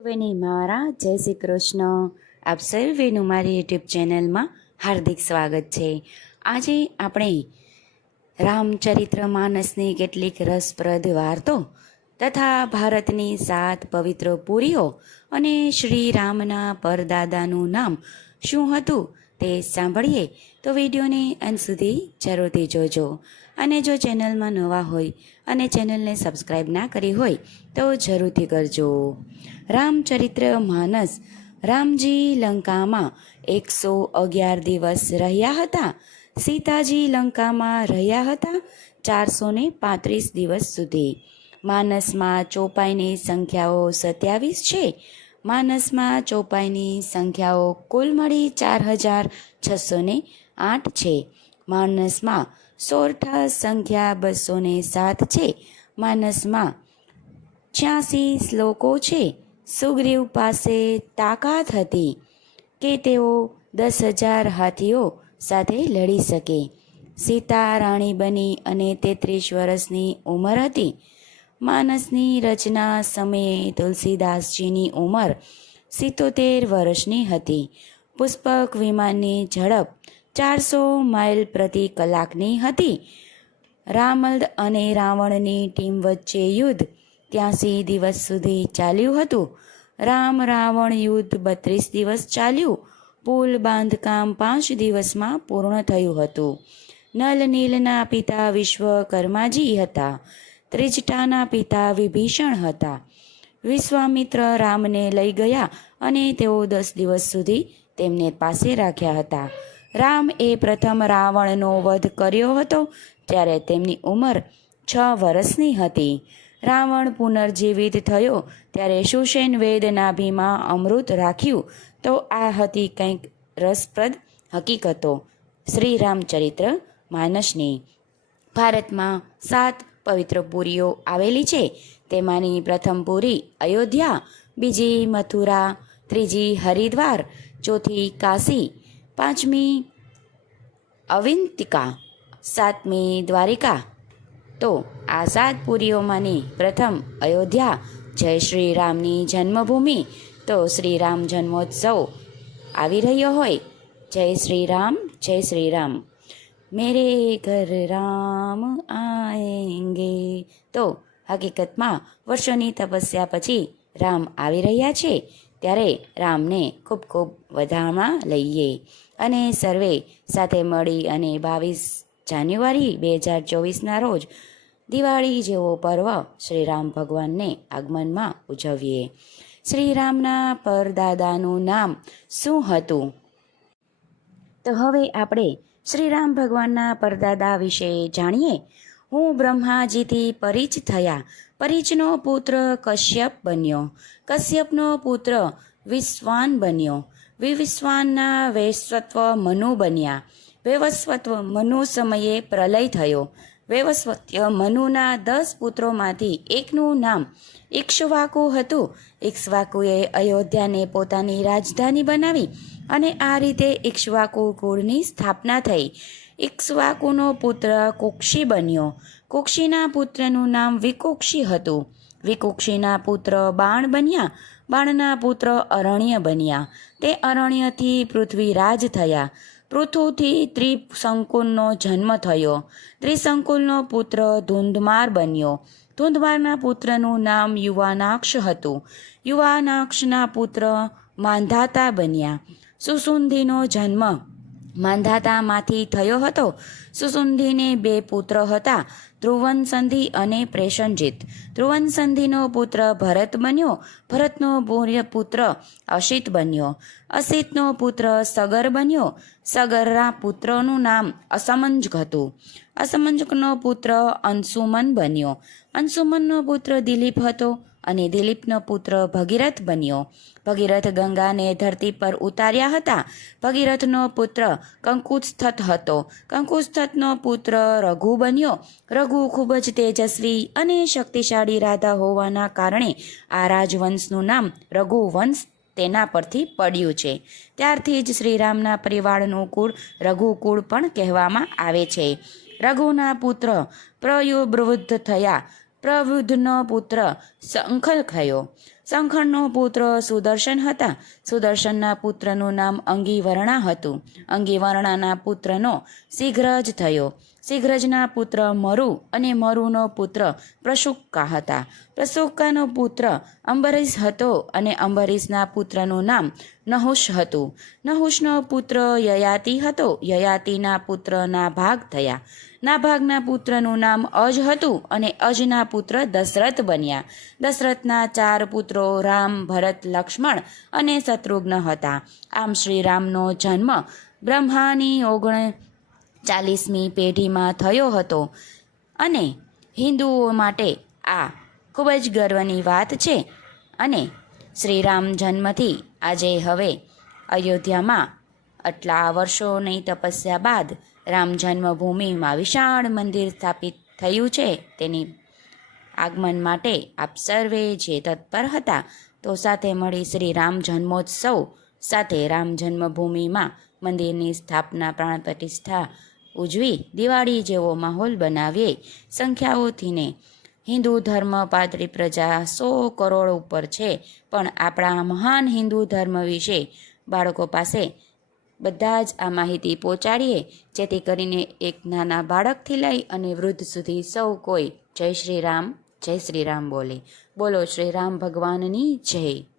સર્વેને મારા, જય શ્રી કૃષ્ણ. આપ સર્વેનું મારી યુટ્યુબ ચેનલમાં હાર્દિક સ્વાગત છે. આજે આપણે રામચરિત્ર માનસની કેટલીક રસપ્રદ વાર્તો તથા ભારતની સાત પવિત્ર પુરીઓ અને શ્રી રામના પરદાદાનું નામ શું હતું તે સાંભળીએ તો વિડીયોને અંત સુધી જરૂરથી જોજો. અને જો ચેનલમાં નવા હોય અને ચેનલને સબસ્ક્રાઈબ ના કરી હોય, તો જરૂરથી કરજો. રામચરિત્ર માનસ. રામજી લંકામાં એકસો અગિયાર દિવસ રહ્યા હતા. સીતાજી લંકામાં રહ્યા હતા ચારસો ને પાંત્રીસ દિવસ સુધી. માનસમાં ચોપાઈની સંખ્યાઓ સત્યાવીસ છે. માનસમાં ચોપાઈની સંખ્યાઓ કુલ મળી ચાર હજાર છસો ને આઠ છે. માનસમાં સોરઠા સંખ્યા બસો ને સાત છે. માનસમાં છ્યાસી શ્લોકો છે. સુગ્રીવ પાસે તાકાત હતી કે તેઓ દસ હજાર હાથીઓ સાથે લડી શકે. સીતા રાણી બની અને તેત્રીસ વર્ષની ઉંમર હતી. માનસની રચના સમયે તુલસીદાસજીની ઉંમર સિત્તોતેર વર્ષની હતી. પુષ્પક વિમાનની ઝડપ ચારસો માઇલ પ્રતિ કલાકની હતી. રામલ અને રાવણની ટીમ વચ્ચે યુદ્ધ ત્યાંસી દિવસ સુધી ચાલ્યું હતું. રામ રાવણ યુદ્ધ બત્રીસ દિવસ ચાલ્યું. પુલ બાંધકામ પાંચ દિવસમાં પૂર્ણ થયું હતું. નલ નીલના પિતા વિશ્વકર્માજી હતા. ત્રિજટાના પિતા વિભીષણ હતા. વિશ્વામિત્ર રામને લઈ ગયા અને તેઓ દસ દિવસ સુધી તેમને પાસે રાખ્યા હતા. રામ એ પ્રથમ રાવણનો વધ કર્યો હતો, ત્યારે તેમની ઉંમર છ વર્ષની હતી. રાવણ પુનર્જીવિત થયો, ત્યારે સુષેન વેદ નાભીમાં અમૃત રાખ્યું, તો આ હતી કંઈક રસપ્રદ હકીકતો. શ્રી રામચરિત્ર માનસની. ભારતમાં સાત પવિત્ર પુરીઓ આવેલી છે, તેમાંની પ્રથમ પુરી અયોધ્યા, બીજી મથુરા, ત્રીજી હરિદ્વાર, ચોથી કાશી પાંચમી અવિંતિકા, સાતમી દ્વારિકા. તો આ સાત પુરીઓમાંની પ્રથમ અયોધ્યા, જય શ્રી રામની જન્મભૂમિ. તો શ્રી રામ જન્મોત્સવ આવી રહ્યો હોય. જય શ્રી રામ જય શ્રી રામ મેરે ઘર રામ આએંગે તો હકીકતમાં વર્ષોની તપસ્યા પછી રામ આવી રહ્યા છે. ત્યારે રામને ખૂબ ખૂબ વધામાં લઈએ. અને સર્વે સાથે મળી અને બાવીસ જાન્યુઆરી બે હજાર ચોવીસના રોજ દિવાળી જેવો પર્વ શ્રી રામ ભગવાનને આગમનમાં ઉજવીએ. શ્રી રામના પરદાદાનું નામ શું હતું? તો હવે આપણે શ્રી રામ ભગવાનના પરદાદા વિશે જાણીએ. હું બ્રહ્માજીથી પરિચ થયા. પરિચનો પુત્ર કશ્યપ બન્યો. કશ્યપનો પુત્ર વિશ્વાન બન્યો. વિવિશ્વાનના વૈશ્વત્વ મનુ બન્યા. વૈવસ્વત્વ મનુ સમયે પ્રલય થયો. વૈવસ્વત્ય મનુના દસ પુત્રોમાંથી એકનું નામ ઇક્ષ્વાકુ હતું. ઇક્ષ્વાકુએ અયોધ્યાને પોતાની રાજધાની બનાવી અને આ રીતે ઇક્ષ્વાકુ કુળની સ્થાપના થઈ. ઇક્ષ્વાકુનો પુત્ર કુક્ષી બન્યો. કુક્ષીના પુત્રનું નામ વિકુક્ષી હતું. વિકુક્ષીના પુત્ર બાણ બન્યા. બાણના પુત્ર અરણ્ય બન્યા. તે અરણ્યથી પૃથ્વીરાજ થયા. પૃથુથી ત્રિશંકુલનો જન્મ થયો. ત્રિશંકુલનો પુત્ર ધુંધમાર બન્યો. ધુંધમારના પુત્રનું નામ યુવાનાક્ષ હતું. યુવાનાક્ષના પુત્ર માંધાતા બન્યા. સુસુંધીનો જન્મ માંધાતામાંથી થયો હતો. સુસુંધીને બે પુત્ર હતા, ધ્રુવન સંધિ અને પ્રેશનજીત. ધ્રુવન સંધિનો પુત્ર ભરત બન્યો, ભરતનો પુત્ર અશિત બન્યો. અસિતનો પુત્ર સગર બન્યો સગરના પુત્રનું નામ અસમંજક હતું. અસમંજકનો પુત્ર અંશુમન બન્યો. અંશુમનનો પુત્ર દિલીપ હતો અને દિલીપનો પુત્ર ભગીરથ બન્યો. ભગીરથ ગંગાને ધરતી પર ઉતાર્યા હતા. ભગીરથનો પુત્ર કંકુસ્થત હતો. કંકુસ્થતનો પુત્ર રઘુ બન્યો. રઘુ ખૂબ જ તેજસ્વી અને શક્તિશાળી રાધા હોવાના કારણે આ રાજવંશનું નામ રઘુવંશ તેના પરથી પડ્યું છે. ત્યારથી જ શ્રીરામના પરિવારનું કુળ રઘુકુળ પણ કહેવામાં આવે છે. રઘુના પુત્ર પ્રયુવૃદ્ધ થયા. પ્રવૃદ્ધનો પુત્ર સંખલ થયો. શંખણનો પુત્ર સુદર્શન હતા. સુદર્શનના પુત્રનું નામ અંગીવર્ણા હતું. અંગીવર્ણાના પુત્રનો શીઘ્ર થયો. શીઘ્રજના પુત્ર મરુ અને મરુનો પુત્ર પ્રશુક્કા હતા. પ્રશુક્કાનો પુત્ર અંબરીશ હતો અને અંબરીશના પુત્રનું નામ નહુષ હતું. નહુષનો પુત્ર યયાતિ હતો. યયાતિના પુત્ર નાભાગ થયા. નાભાગના પુત્રનું નામ અજ હતું અને અજના પુત્ર દશરથ બન્યા. દશરથના ચાર પુત્રો રામ, ભરત, લક્ષ્મણ અને શત્રુઘ્ન હતા. આમ શ્રીરામનો જન્મ બ્રહ્માની ઓગણ ચાલીસમી પેઢીમાં થયો હતો. અને હિન્દુઓ માટે આ ખૂબ જ ગર્વની વાત છે. અને શ્રીરામ જન્મથી આજે હવે અયોધ્યામાં આટલા વર્ષોની તપસ્યા બાદ રામ જન્મભૂમિમાં વિશાળ મંદિર સ્થાપિત થયું છે તેની આગમન માટે આપ સર્વે જે તત્પર હતા, તો સાથે મળી શ્રી રામ જન્મોત્સવ, સાથે રામ જન્મભૂમિમાં મંદિરની સ્થાપના પ્રાણ પ્રતિષ્ઠા ઉજવી દિવાળી જેવો માહોલ બનાવીએ. સંખ્યાઓથીને હિન્દુ ધર્મ પાદરી પ્રજા સો કરોડ ઉપર છે, પણ આપણા મહાન હિન્દુ ધર્મ વિશે બાળકો પાસે બધા જ આ માહિતી પહોંચાડીએ, જેથી કરીને એક નાના બાળકથી લઈ અને વૃદ્ધ સુધી સૌ કોઈ. જય શ્રી રામ. જય શ્રી રામ બોલે. બોલો શ્રી રામ ભગવાનની જય.